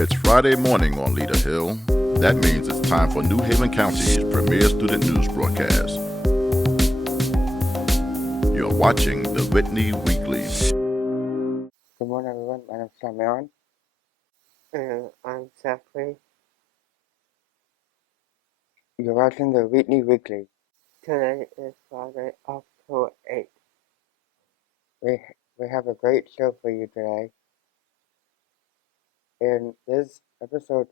It's Friday morning on Leader Hill. That means it's time for New Haven County's premier student news broadcast. You're watching the Whitney Weekly. Good morning, everyone. My name is Samion. And I'm Zachary. You're watching the Whitney Weekly. Today is Friday, October 8th. We have a great show for you today. In this episode,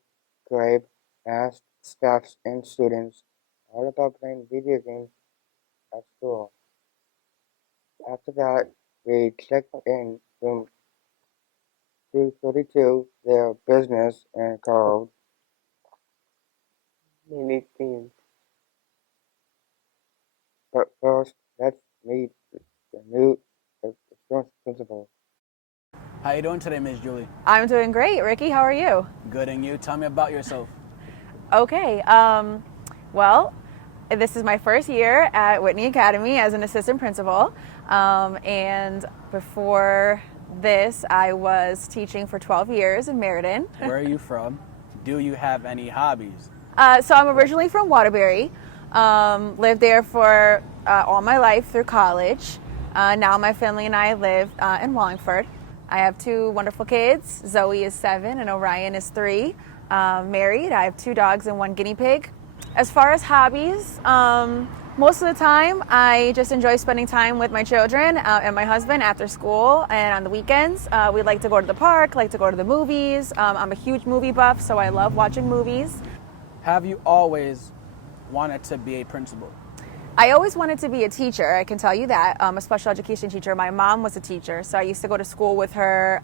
Gabe asked staffs and students all about playing video games at school. After that, we checked in room 232, their business, and called Many themes. But first, let's meet the new assistant principal. How you doing today, Ms. Julie? I'm doing great. Ricky, how are you? Good, and you? Tell me about yourself. Okay. Well, this is my first year at Whitney Academy as an assistant principal. And before this, I was teaching for 12 years in Meriden. Where are you from? Do you have any hobbies? So I'm originally from Waterbury. Lived there for all my life through college. Now my family and I live in Wallingford. I have two wonderful kids. Zoe is 7 and Orion is 3. Married. I have 2 dogs and 1 guinea pig. As far as hobbies, most of the time I just enjoy spending time with my children and my husband after school and on the weekends. We like to go to the park, like to go to the movies. I'm a huge movie buff, so I love watching movies. Have you always wanted to be a principal? I always wanted to be a teacher, I can tell you that. A special education teacher. My mom was a teacher, so I used to go to school with her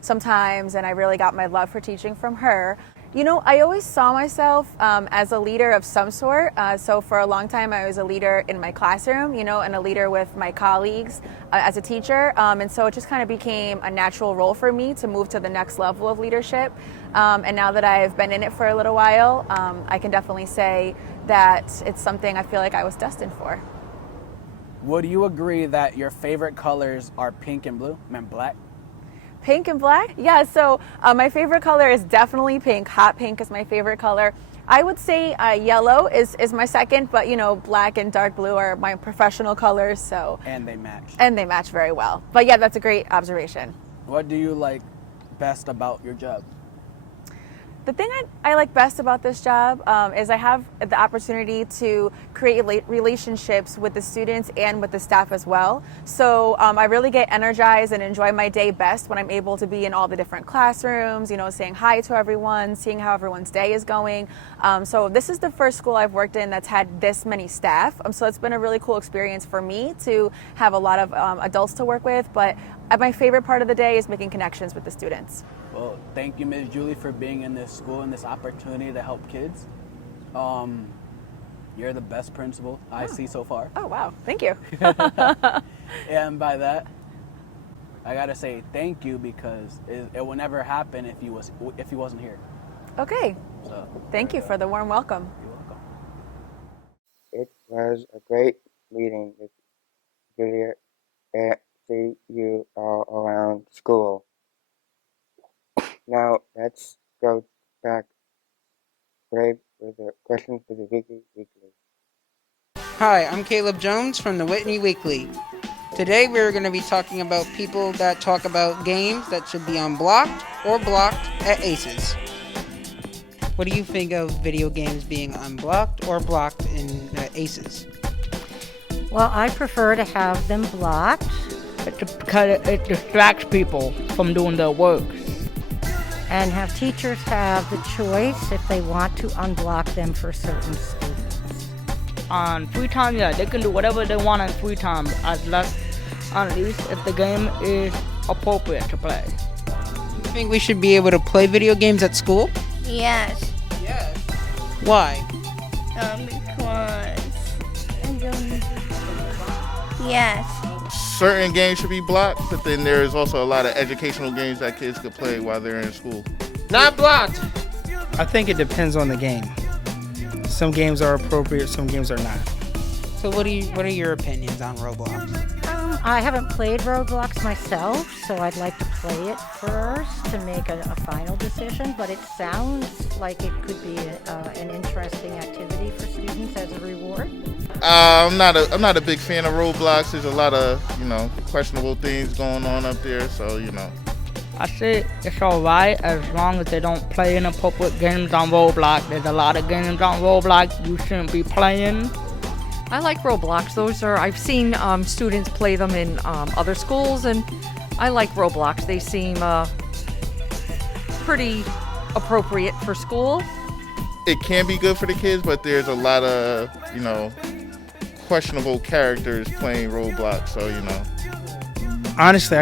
sometimes, and I really got my love for teaching from her. You know, I always saw myself as a leader of some sort. So for a long time, I was a leader in my classroom, you know, and a leader with my colleagues as a teacher. And so it just kind of became a natural role for me to move to the next level of leadership. And now that I've been in it for a little while, I can definitely say that it's something I feel like I was destined for. Would you agree that your favorite colors are pink and blue, and black? Pink and black? Yeah, so my favorite color is definitely pink. Hot pink is my favorite color. I would say yellow is my second, but you know, black and dark blue are my professional colors, so. And they match. And they match very well. But yeah, that's a great observation. What do you like best about your job? The thing I like best about this job is I have the opportunity to create relationships with the students and with the staff as well. So I really get energized and enjoy my day best when I'm able to be in all the different classrooms, you know, saying hi to everyone, seeing how everyone's day is going. So this is the first school I've worked in that's had this many staff. So it's been a really cool experience for me to have a lot of adults to work with. But my favorite part of the day is making connections with the students. Well, thank you, Ms. Julie, for being in this school and this opportunity to help kids. You're the best principal I see so far. Oh, wow. Thank you. And by that, I gotta say thank you because it will never happen if you wasn't here. Okay. So Thank you for the warm welcome. you're welcome. It was a great meeting with Julia and see you all around school. Now let's go back Gabe with the question for the Weekly. Hi, I'm Caleb Jones from the Whitney Weekly. Today we're going to be talking about people that talk about games that should be unblocked or blocked at ACES. What do you think of video games being unblocked or blocked in ACES? Well, I prefer to have them blocked. Because it distracts people from doing their work. And have teachers have the choice if they want to unblock them for certain students. On free time, yeah, they can do whatever they want on free time, at least if the game is appropriate to play. You think we should be able to play video games at school? Yes. Yes. Why? Because yes. Certain games should be blocked, but then there's also a lot of educational games that kids could play while they're in school. Not blocked! I think it depends on the game. Some games are appropriate, some games are not. So what are your opinions on Roblox? I haven't played Roblox myself, so I'd like to play it first to make a final decision, but it sounds like it could be an interesting activity for students as a reward. I'm not a big fan of Roblox. There's a lot of, questionable things going on up there, so, I say it's alright as long as they don't play inappropriate games on Roblox. There's a lot of games on Roblox you shouldn't be playing. I like Roblox. I've seen students play them in other schools, and I like Roblox. They seem pretty appropriate for school. It can be good for the kids, but there's a lot of, questionable characters playing Roblox, so, Honestly,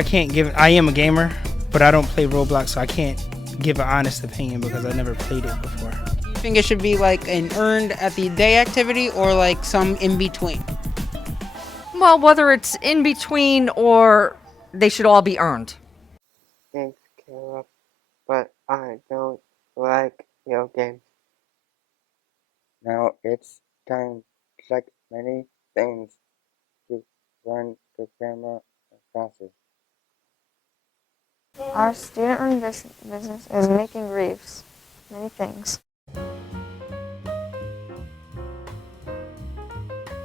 I am a gamer, but I don't play Roblox, so I can't give an honest opinion because I never played it before. I think it should be like an earned at the day activity or like some in between. Well, whether it's in between or they should all be earned. Thanks, Caleb, but I don't like video games. Now it's time, like many things, to run the grammar classes. Our student-run business is making wreaths. Many things.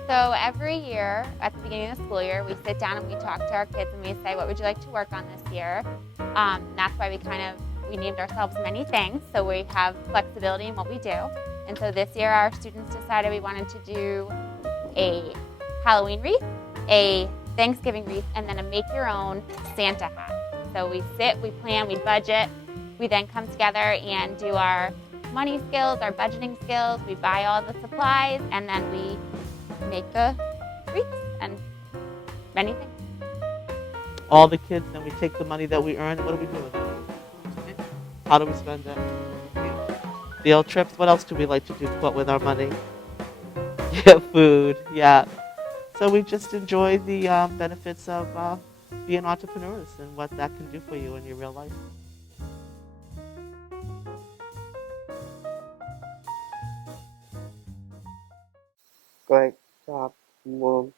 So every year, at the beginning of the school year, we sit down and we talk to our kids and we say, what would you like to work on this year? That's why we named ourselves Many Things, so we have flexibility in what we do. And so this year, our students decided we wanted to do a Halloween wreath, a Thanksgiving wreath, and then a make-your-own Santa hat. So we sit, we plan, we budget, we then come together and do our money skills, our budgeting skills, we buy all the supplies, and then we make the wreaths and many things. All the kids, then we take the money that we earn, what do we do with it? How do we spend it? Field trips, what else do we like to do with our money? Yeah, food, yeah. So we just enjoy the benefits of being entrepreneurs and what that can do for you in your real life. Great job, move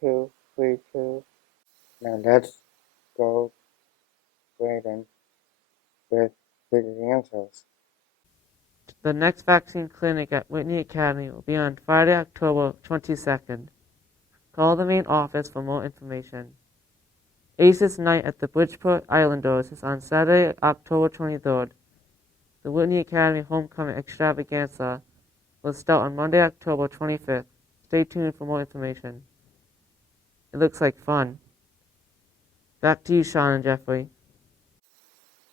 232. Now let's go Braden with the answers. The next vaccine clinic at Whitney Academy will be on Friday, October 22nd. Call the main office for more information. Aces Night at the Bridgeport Islanders is on Saturday, October 23rd. The Whitney Academy Homecoming Extravaganza will start on Monday, October 25th. Stay tuned for more information. It looks like fun. Back to you, Sean and Jeffrey.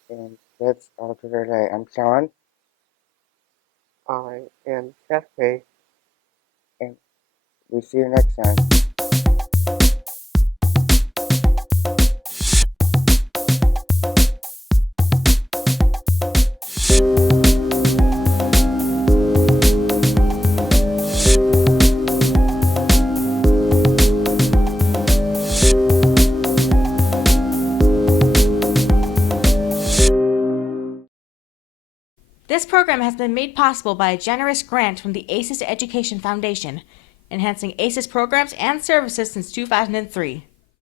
And that's all for today. I'm Sean. I am Jeffrey. And we'll see you next time. This program has been made possible by a generous grant from the ACES Education Foundation, enhancing ACES programs and services since 2003.